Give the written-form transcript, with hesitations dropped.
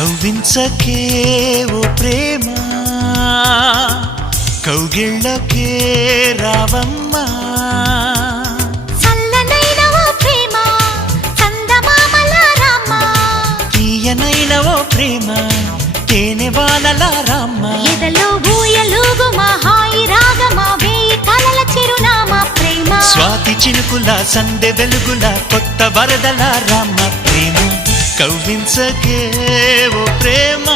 కవ్వించకే ఓ ప్రేమ కౌగిళ్ళకే రావమ్మా చల్లనైన ఓ ప్రేమ చందమామల రామ తీయనైన ఓ ప్రేమ తేనె వానల రామ ఎదలో ఊయలుగు మా హాయి రాగమా వేయి కలల చిరునామా ప్రేమ స్వాతి చినుకుల సందె వెలుగుల కొత్త వరదల రామ ప్రేమ కవ్వించకే ఓ ప్రేమ